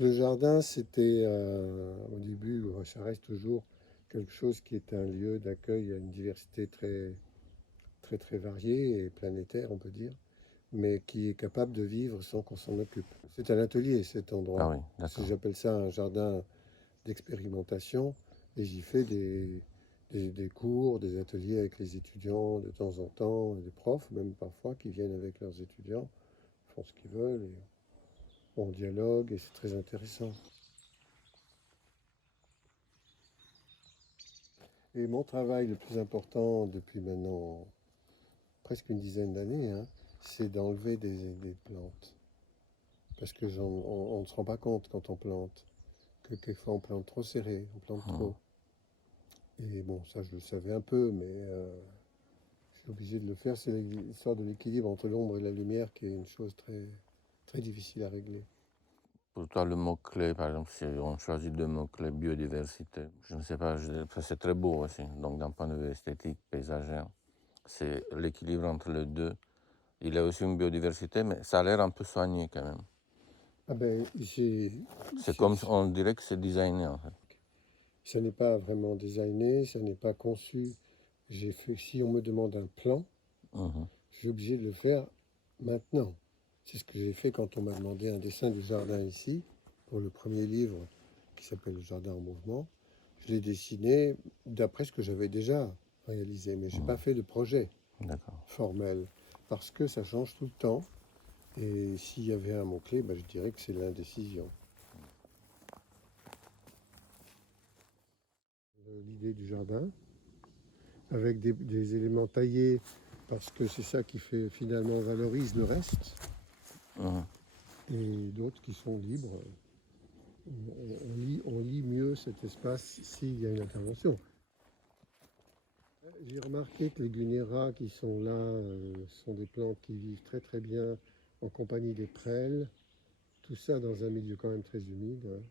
Le jardin, c'était au début, ça reste toujours quelque chose qui est un lieu d'accueil à une diversité très, très, très variée et planétaire, on peut dire, mais qui est capable de vivre sans qu'on s'en occupe. C'est un atelier, cet Ah endroit. oui, d'accord. J'appelle ça un jardin d'expérimentation et j'y fais des cours, des ateliers avec les étudiants de temps en temps, des profs même parfois qui viennent avec leurs étudiants, font ce qu'ils veulent et on dialogue et c'est très intéressant. Et mon travail le plus important depuis maintenant presque une dizaine d'années, hein, c'est d'enlever des plantes. Parce que on ne se rend pas compte quand on plante, que quelquefois on plante trop serré, on plante Mhm. trop. Et bon, ça je le savais un peu, mais je suis obligé de le faire. C'est l'histoire de l'équilibre entre l'ombre et la lumière qui est une chose très, très difficile à régler. Pour toi, le mot-clé, par exemple, si on choisit deux mots-clés, biodiversité, je ne sais pas, enfin, c'est très beau aussi, donc d'un point de vue esthétique, paysager, c'est l'équilibre entre les deux. Il y a aussi une biodiversité, mais ça a l'air un peu soigné quand même. Ah ben, C'est comme, on dirait que c'est designé en fait. ça n'est pas vraiment designé, ça n'est pas conçu. J'ai fait, si on me demande un plan, Mhm. je suis obligé de le faire maintenant. C'est ce que j'ai fait quand on m'a demandé un dessin du jardin ici, pour le premier livre qui s'appelle Le jardin en mouvement. Je l'ai dessiné d'après ce que j'avais déjà réalisé, mais je n'ai pas fait de projet D'accord. formel, parce que ça change tout le temps. Et s'il y avait un mot-clé, ben, je dirais que c'est l'indécision. L'idée du jardin, avec des éléments taillés, parce que c'est ça qui fait finalement valorise le reste, Mhm. et d'autres qui sont libres. On lit mieux cet espace s'il y a une intervention. J'ai remarqué que les gunéras qui sont là sont des plantes qui vivent très très bien en compagnie des prêles, tout ça dans un milieu quand même très humide, hein.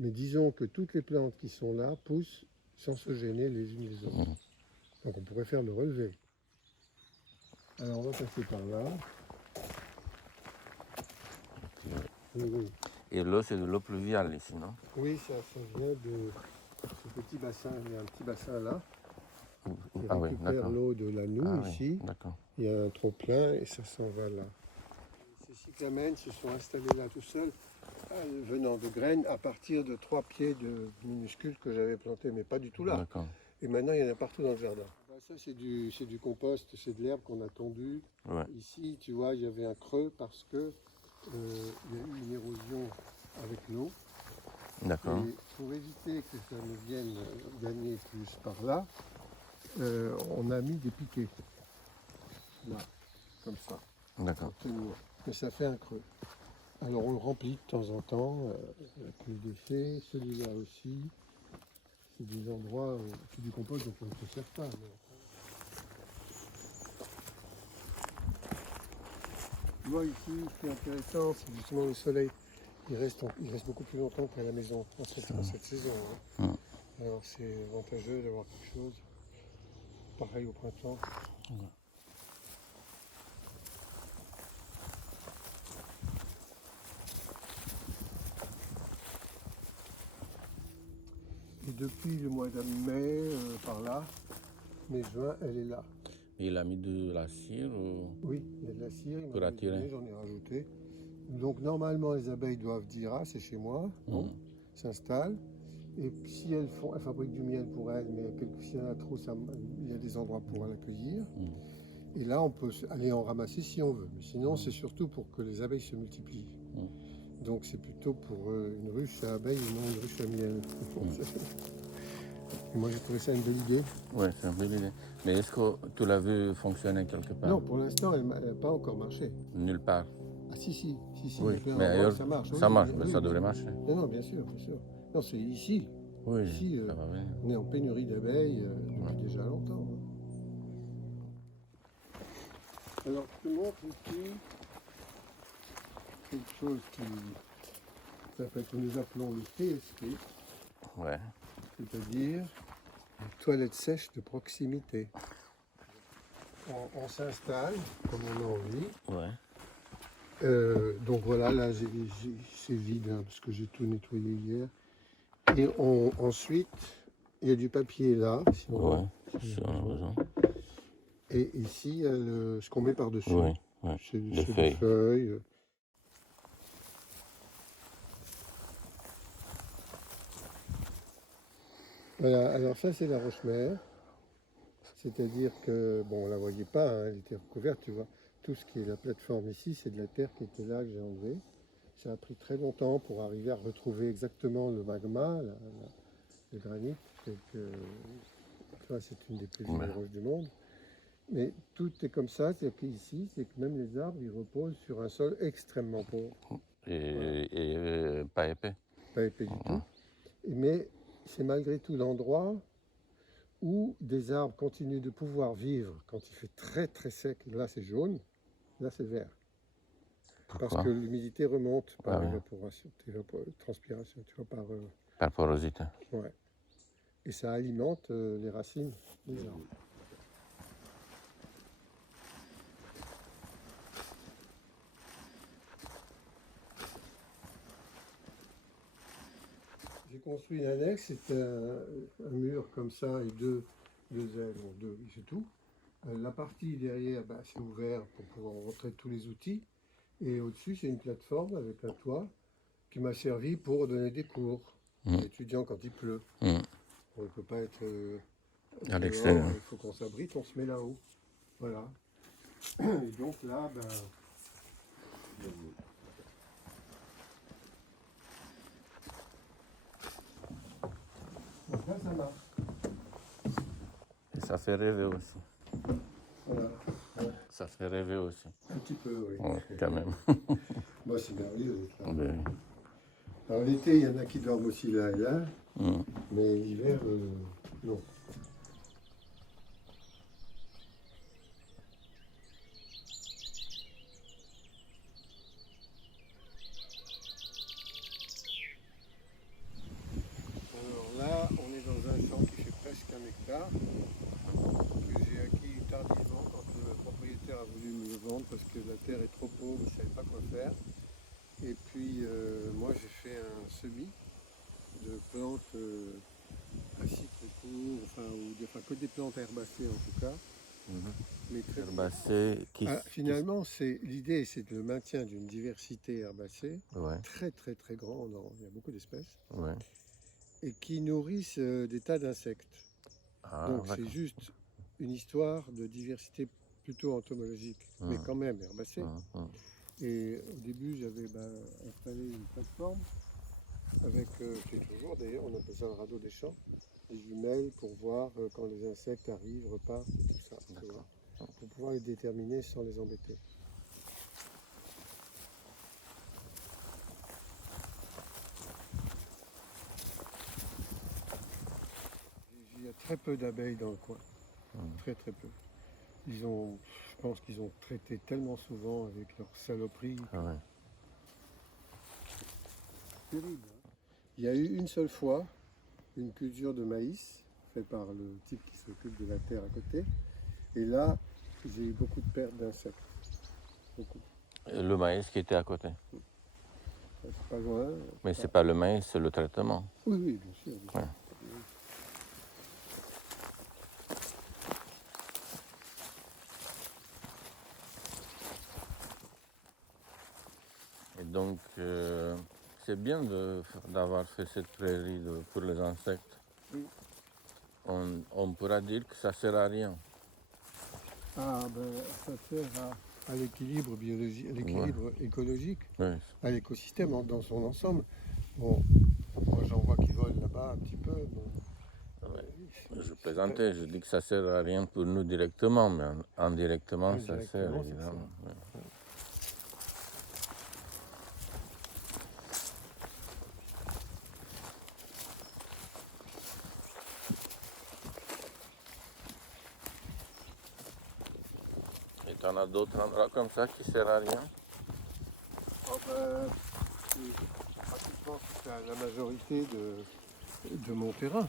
Mais disons que toutes les plantes qui sont là poussent sans se gêner les unes les autres. Mhm. Donc on pourrait faire le relevé. Alors on va passer par là. Oui, oui. Et l'eau, c'est de l'eau pluviale ici, non? Oui, ça vient de ce petit bassin. Il y a un petit bassin là qui Ah oui, récupère d'accord. l'eau de la Noue Ah oui, ici. d'accord. Il y a un trop plein et ça s'en va là. Ces cyclamènes se sont installés là tout seuls, venant de graines, à partir de 3 pieds de minuscules que j'avais plantés, mais pas du tout là. D'accord. Et maintenant, il y en a partout dans le jardin. Ça, c'est du compost, c'est de l'herbe qu'on a tondue. Ouais. Ici, tu vois, il y avait un creux parce que il y a eu une érosion avec l'eau. D'accord. Et pour éviter que ça ne vienne gagner plus par là, on a mis des piquets. Là, comme ça, pour D'accord. tenir. Mais ça fait un creux. Alors on le remplit de temps en temps avec les déchets, celui-là aussi. C'est des endroits où c'est du compost donc on ne se sert pas. Tu vois ici, ce qui est intéressant, c'est justement le soleil. Il reste beaucoup plus longtemps qu'à la maison en cette saison, hein. Mhm. Alors c'est avantageux d'avoir quelque chose pareil au printemps. Et depuis le mois de mai, par là, mai-juin, elle est là. Il a mis de la cire ou... Oui, il y a de la cire, il pour m'en avait attirer? donné, j'en ai rajouté. Donc normalement les abeilles doivent dire ah c'est chez moi, bon, Mhm. s'installent. Et puis, si elles fabriquent du miel pour elles, mais s'il y en a trop, il y a des endroits pour l'accueillir. Mhm. Et là on peut aller en ramasser si on veut. Mais sinon c'est surtout pour que les abeilles se multiplient. Donc c'est plutôt pour une ruche à abeilles et non une ruche à miel. Et moi j'ai trouvé ça une belle idée. Ouais, c'est une belle idée. Mais est-ce que tu l'as vu fonctionner quelque part? Non, pour l'instant elle n'a pas encore marché. Nulle part. Ah si, il y a Oui, plein mais d'endroits où ailleurs, ça marche. ça Oui, marche, mais oui, ça oui. devrait marcher. Non, non, bien sûr, bien sûr. Non, c'est ici. Oui, Ici, ça va venir. on est en pénurie d'abeilles depuis déjà longtemps, hein. Alors, je te montre ici quelque chose que nous appelons le TSP, Ouais. c'est-à-dire une toilette sèche de proximité. On s'installe comme on a envie. Ouais. Donc voilà, là c'est vide hein, parce que j'ai tout nettoyé hier. Et ensuite, il y a du papier là, si on Ouais, veut. si on a besoin. Et ici, il y a ce qu'on met par-dessus. Oui, ouais. C'est Des des feuilles. feuilles. Voilà, alors ça c'est la roche-mère. C'est-à-dire que, bon, on la voyait pas, hein, elle était recouverte, tu vois. Tout ce qui est la plateforme ici, c'est de la terre qui était là, que j'ai enlevée. Ça a pris très longtemps pour arriver à retrouver exactement le magma, le granit. Donc, tu vois, c'est une des plus vieilles Ouais. roches du monde. Mais tout est comme ça, c'est qu'ici, c'est que même les arbres, ils reposent sur un sol extrêmement pauvre, Et pas épais. pas épais du tout. Mais c'est malgré tout l'endroit où des arbres continuent de pouvoir vivre quand il fait très très sec. Là, c'est jaune, là, c'est vert. Parce Pourquoi? que l'humidité remonte par Ah oui, évaporation, transpiration, tu vois, par porosité. ouais. Et ça alimente les racines des arbres. J'ai construit une annexe, c'est un mur comme ça et deux ailes, bon, deux, c'est tout. La partie derrière, bah, c'est ouvert pour pouvoir rentrer tous les outils. Et au-dessus, c'est une plateforme avec un toit qui m'a servi pour donner des cours aux étudiants quand il pleut. Mm. On ne peut pas être À dehors, l'extérieur. il faut qu'on s'abrite, on se met là-haut. Voilà. Et donc là, ben, donc là, ça marche. Et ça fait rêver aussi. Voilà. Ça fait rêver aussi. Un petit peu, oui. Ouais, quand même. Moi, c'est merveilleux d'être là. Ben, Alors l'été, il y en a qui dorment aussi là et là, mm. mais l'hiver, non. Alors là, on est dans un champ qui fait presque 1 hectare, que j'ai acquis tardivement quand le propriétaire a voulu me le vendre parce que la terre est trop pauvre, il ne savait pas quoi faire. Et puis moi j'ai fait un semis de plantes à cycle court, enfin que des plantes herbacées en tout cas. Mais très Herbacées qui... finalement, l'idée, c'est le maintien d'une diversité herbacée Ouais, très très très grande, il y a beaucoup d'espèces, ouais. et qui nourrissent des tas d'insectes. Ah, Donc c'est d'accord. juste une histoire de diversité plutôt entomologique, mais quand même herbacée. Et au début, j'avais installé une plateforme avec, j'ai toujours d'ailleurs, on appelle ça un radeau des champs, des jumelles pour voir quand les insectes arrivent, repartent et tout ça, tu vois, pour pouvoir les déterminer sans les embêter. Il y a très peu d'abeilles dans le coin, très très peu. Je pense qu'ils ont traité tellement souvent avec leurs saloperies. Ah ouais. Terrible, hein. Il y a eu une seule fois une culture de maïs faite par le type qui s'occupe de la terre à côté. Et là, j'ai eu beaucoup de pertes d'insectes. Beaucoup. Et le maïs qui était à côté. C'est pas loin. Mais c'est pas le maïs, c'est le traitement. Oui, oui, bien sûr. Bien sûr. Ouais. Et donc, c'est bien d'avoir fait cette prairie pour les insectes. Oui. On pourra dire que ça sert à rien. Ah, ben, ça sert à l'équilibre biologique, à l'équilibre écologique, Oui. à l'écosystème dans son ensemble. Bon, moi j'en vois qui volent là-bas un petit peu. Je plaisantais, je dis que ça sert à rien pour nous directement, mais indirectement, ça sert, Indirectement, ça évidemment. sert. Ouais. Et tu en as d'autres endroits comme ça qui servent à rien? Oh ben, pratiquement c'est la majorité de mon terrain.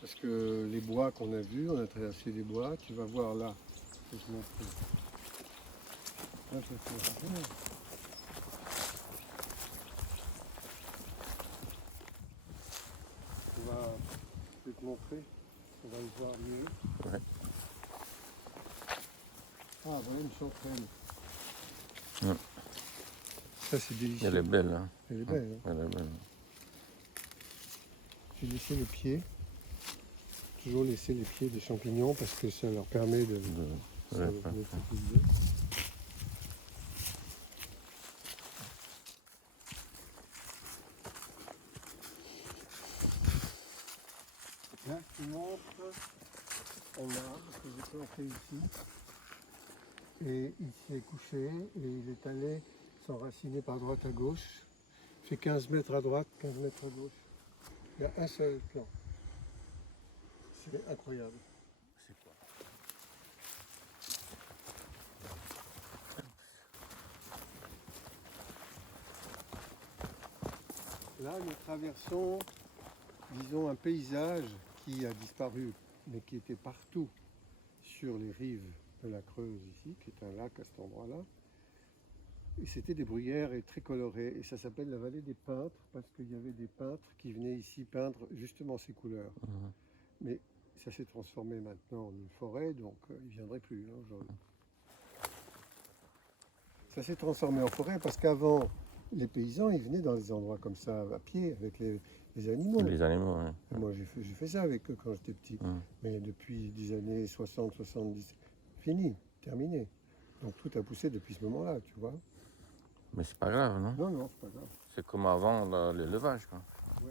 Parce que les bois qu'on a vus, on a traversé les bois, tu vas voir là, je montre Ça, c'est rare. Je vais te montrer, on va le voir mieux. Ouais. Ah, voilà une chanterelle. Mm. Ça, c'est délicieux. Elle est belle. Hein. Elle est belle. Hein. Elle est belle. J'ai laissé le pied. Toujours laisser les pieds des champignons parce que ça leur permet de se ouais, multiplier. Là, je te montre un arbre que j'ai planté ici. Et il s'est couché et il est allé s'enraciner par droite à gauche. Il fait 15 mètres à droite, 15 mètres à gauche. Il y a un seul plan. C'est incroyable. C'est quoi? Là, nous traversons, disons, un paysage qui a disparu, mais qui était partout sur les rives de la Creuse ici, qui est un lac à cet endroit-là. Et c'était des bruyères et très colorées. Et ça s'appelle la vallée des peintres, parce qu'il y avait des peintres qui venaient ici peindre justement ces couleurs. Mhm. Mais ça s'est transformé maintenant en une forêt, donc il ne viendrait plus hein, aujourd'hui. Ça s'est transformé en forêt parce qu'avant, les paysans, ils venaient dans des endroits comme ça, à pied, avec les animaux. Les animaux, oui. Moi, j'ai fait ça avec eux quand j'étais petit. Mhm. Mais depuis les années 60, 70, fini, terminé. Donc tout a poussé depuis ce moment-là, tu vois. Mais c'est pas grave, non? Non, non, c'est pas grave. C'est comme avant l'élevage, quoi. Ouais.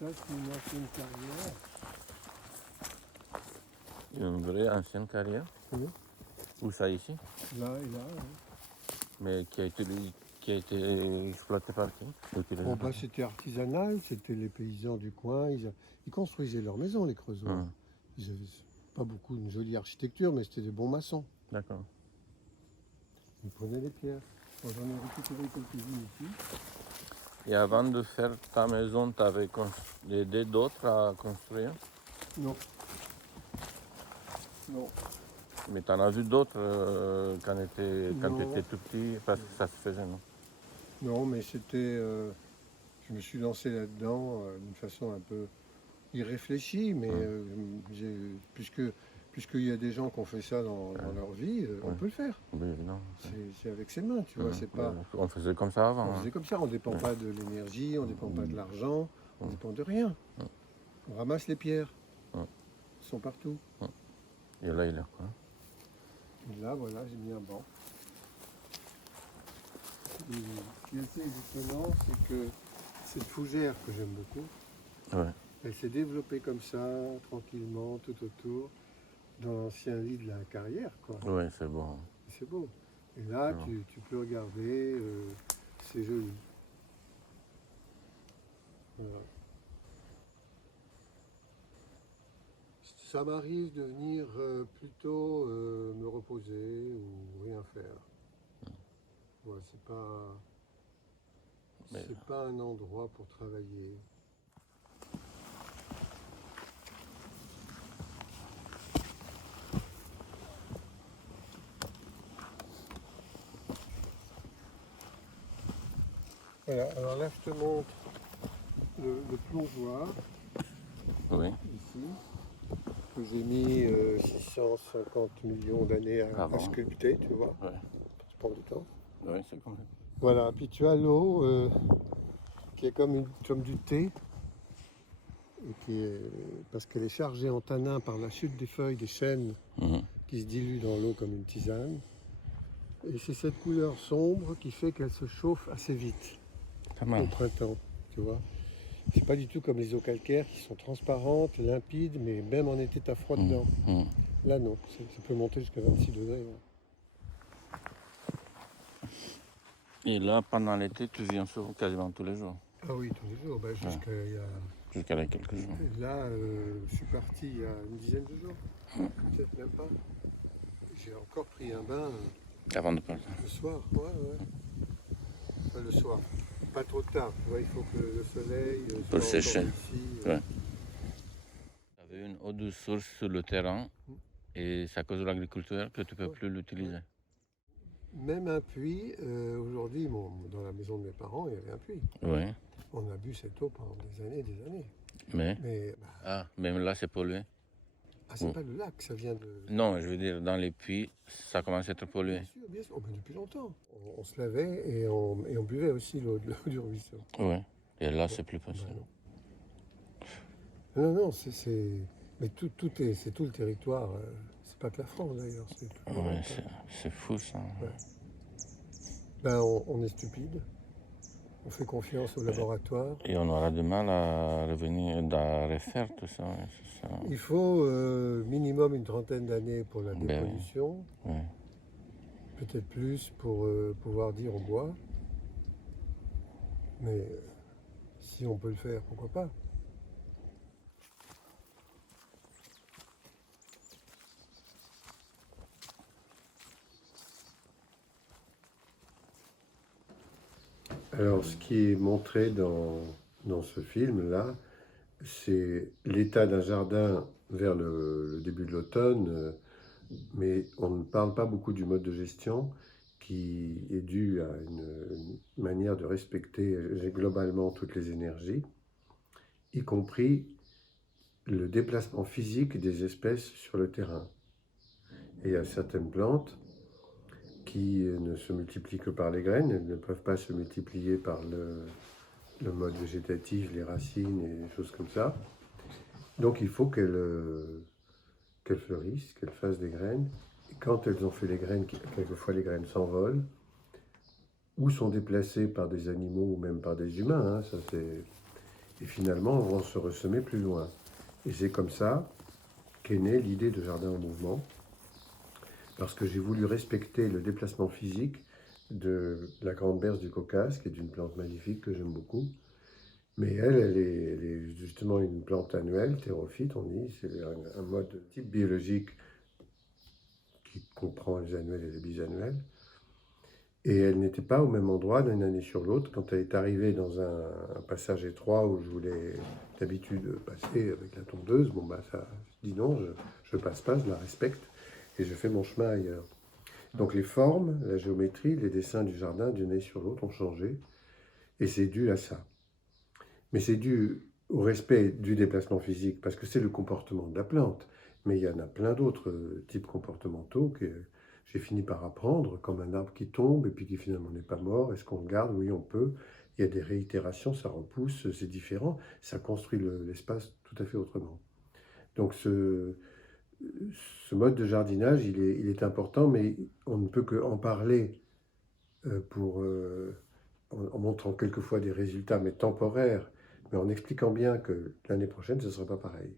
Ça, c'est une ancienne carrière. Une vraie ancienne carrière. Oui. Où ça, ici? Là et là. Hein. Mais qui a été exploité par qui? Bon, bah, c'était artisanal, c'était les paysans du coin. Ils construisaient leurs maisons, les Creusois. Mhm. Ils n'avaient pas beaucoup de jolie architecture, mais c'était des bons maçons. D'accord. Ils prenaient les pierres. Bon, j'en ai récupéré quelques-unes ici. Et avant de faire ta maison, tu avais aidé d'autres à construire? Non. Non. Mais tu en as vu d'autres quand tu étais tout petit, parce que ça se faisait, non? Non, mais c'était... je me suis lancé là-dedans d'une façon un peu irréfléchie, mais puisqu'il y a des gens qui ont fait ça dans leur vie, on peut le faire. Oui, évidemment. C'est avec ses mains, tu vois, c'est pas... On faisait comme ça avant. On faisait comme ça, on ne dépend pas de l'énergie, on ne dépend pas de l'argent, on ne dépend de rien. On ramasse les pierres. Elles sont partout. Et là, il est quoi? Et là, voilà, j'ai mis un banc. Et ce qui est assez étonnant, c'est que cette fougère que j'aime beaucoup, Ouais. elle s'est développée comme ça, tranquillement, tout autour, dans l'ancien lit de la carrière, quoi. Oui, c'est bon. C'est beau. Et là, tu peux regarder, c'est joli. Voilà. Ça m'arrive de venir plutôt me reposer ou rien faire. Ouais, c'est pas un endroit pour travailler. Voilà, alors là je te montre le plongeoir, Oui. ici, que j'ai mis 650 millions d'années à sculpter, tu vois. Ouais. Ça prend du temps. Oui, c'est comme ça. Voilà, puis tu as l'eau qui est comme du thé, et parce qu'elle est chargée en tanin par la chute des feuilles des chênes qui se diluent dans l'eau comme une tisane. Et c'est cette couleur sombre qui fait qu'elle se chauffe assez vite au printemps, tu vois. C'est pas du tout comme les eaux calcaires qui sont transparentes, limpides, mais même en été t'as froid dedans. Là non, ça peut monter jusqu'à 26 degrés. Ouais. Et là, pendant l'été, tu viens quasiment tous les jours? Ah oui, tous les jours, bah, jusqu'à Jusqu'à là, quelques jours. Là, je suis parti il y a une dizaine de jours, peut-être même pas. J'ai encore pris un bain Avant de partir. le soir, ouais. Enfin, le soir. pas trop tard. Tu vois, il faut que le soleil Pour soit sécher. encore ici. Ouais. Tu avais une eau de source sur le terrain et c'est à cause de l'agriculture que tu ne peux plus l'utiliser. Même un puits, aujourd'hui, dans la maison de mes parents, il y avait un puits. Oui, On a bu cette eau pendant des années et des années. mais Mais même là c'est pollué. c'est pas le lac, ça vient de... Non, je veux dire, dans les puits, ça commence à être pollué. Bien sûr, mais depuis longtemps. On se lavait et on buvait aussi l'eau du ruisseau. Oui, et là c'est plus possible. Non, mais c'est tout le territoire. C'est pas que la France d'ailleurs. Oui, c'est fou ça. Ouais. On est stupide. On fait confiance au laboratoire. Et on aura du mal à revenir, à refaire tout ça. Ça. Il faut minimum une trentaine d'années pour la Ben dépollution. oui. Peut-être plus pour pouvoir dire on boit. Mais si on peut le faire, pourquoi pas? Alors, ce qui est montré dans ce film-là, c'est l'état d'un jardin vers le début de l'automne, mais on ne parle pas beaucoup du mode de gestion qui est dû à une manière de respecter globalement toutes les énergies, y compris le déplacement physique des espèces sur le terrain. Et il y a certaines plantes qui ne se multiplient que par les graines, elles ne peuvent pas se multiplier par le mode végétatif, les racines et des choses comme ça. Donc il faut qu'elles fleurissent, qu'elles fassent des graines. Et quand elles ont fait les graines, quelquefois les graines s'envolent ou sont déplacées par des animaux ou même par des humains. Et finalement, vont se ressemer plus loin. Et c'est comme ça qu'est née l'idée de jardin en mouvement, parce que j'ai voulu respecter le déplacement physique de la grande berce du Caucase, qui est une plante magnifique que j'aime beaucoup. Mais elle est justement une plante annuelle, thérophyte, on dit. C'est un mode type biologique qui comprend les annuels et les bisannuels. Et elle n'était pas au même endroit d'une année sur l'autre. Quand elle est arrivée dans un passage étroit où je voulais d'habitude passer avec la tondeuse, ça, je dis non, je passe pas, je la respecte et je fais mon chemin ailleurs. Donc les formes, la géométrie, les dessins du jardin d'une année sur l'autre ont changé et c'est dû à ça. Mais c'est dû au respect du déplacement physique parce que c'est le comportement de la plante. Mais il y en a plein d'autres types comportementaux que j'ai fini par apprendre, comme un arbre qui tombe et puis qui finalement n'est pas mort. Est-ce qu'on le garde? Oui, on peut. Il y a des réitérations, ça repousse, c'est différent. Ça construit l'espace tout à fait autrement. Donc ce mode de jardinage, il est important, mais on ne peut qu'en parler en montrant quelquefois des résultats, mais temporaires, mais en expliquant bien que l'année prochaine, ce ne sera pas pareil.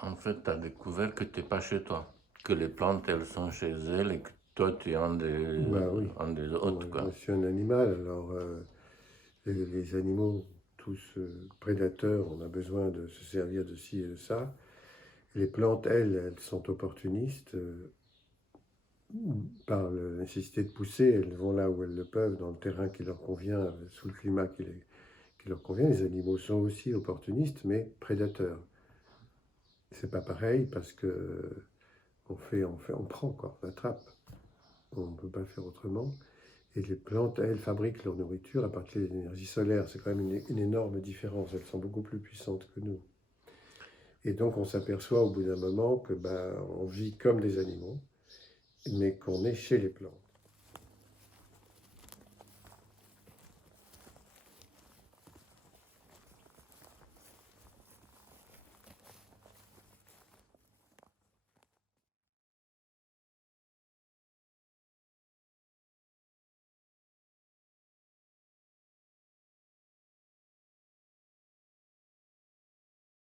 En fait, tu as découvert que tu n'es pas chez toi, que les plantes, elles sont chez elles et que toi, tu es un des autres. Quoi. Je suis un animal, alors les animaux, tous prédateurs, on a besoin de se servir de ci et de ça. Les plantes, elles sont opportunistes. Par la nécessité de pousser, elles vont là où elles le peuvent, dans le terrain qui leur convient, sous le climat qui leur convient. Les animaux sont aussi opportunistes, mais prédateurs. C'est pas pareil parce que on prend quoi, on attrape. On ne peut pas faire autrement. Et les plantes, elles, fabriquent leur nourriture à partir de l'énergie solaire. C'est quand même une énorme différence. Elles sont beaucoup plus puissantes que nous. Et donc on s'aperçoit au bout d'un moment que on vit comme des animaux, mais qu'on est chez les plantes.